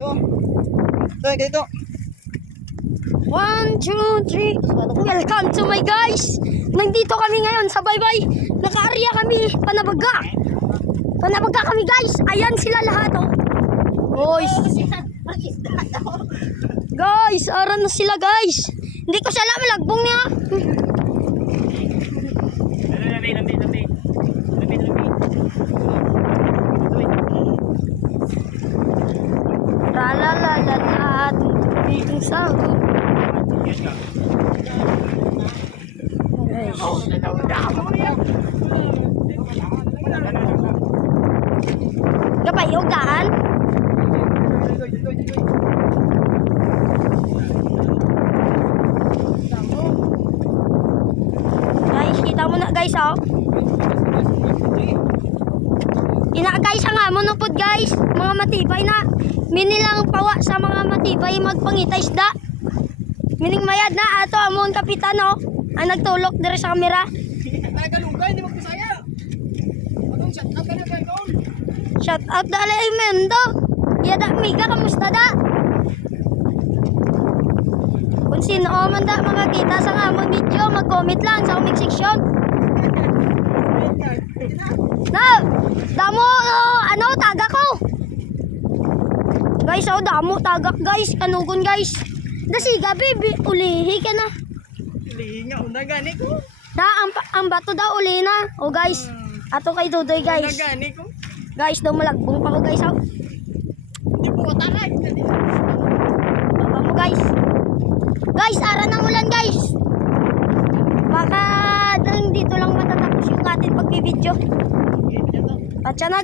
Dito. 1, 2, 3. Welcome to my guys. Nandito kami ngayon sa baybay. Naka-area kami. Panabaga. Panabaga kami guys. Ayan sila lahat oh. Guys. Guys, aran na sila guys. Hindi ko sila malagbong niya. Ralalalalat. Ang sagot. Gapay yung daan. Guys, kita mo na guys oh. Ina guys ang amon no pod guys, mga matibay na. Minilang pawa sa mga matibay magpangita isda. Mining mayad na ato amon kapitan no. Ang nagtulok dire sa kamera. Tagalugay, di magkasaya. Anong shout out ka na kay Cole? Shout out dali Mendo. Ya da miga kamusta da? Kung sino man da makakita sa among video, mag-comment lang sa comment section. Na, damo ano taga ko. Guys, oh damo tagak guys, kanugon guys. Dasiga bibi ulihi ka na. Linga una gani ko. Na ang bato daw uli na. Oh guys, ato kay Dudoy guys. Una gani ko. Guys, daw malagbong pa ko guys oh. Di po taray. Baba mo guys. Guys, ara ng ulan guys. Baka dito lang matatapos yung ating pagbibideo. At siya na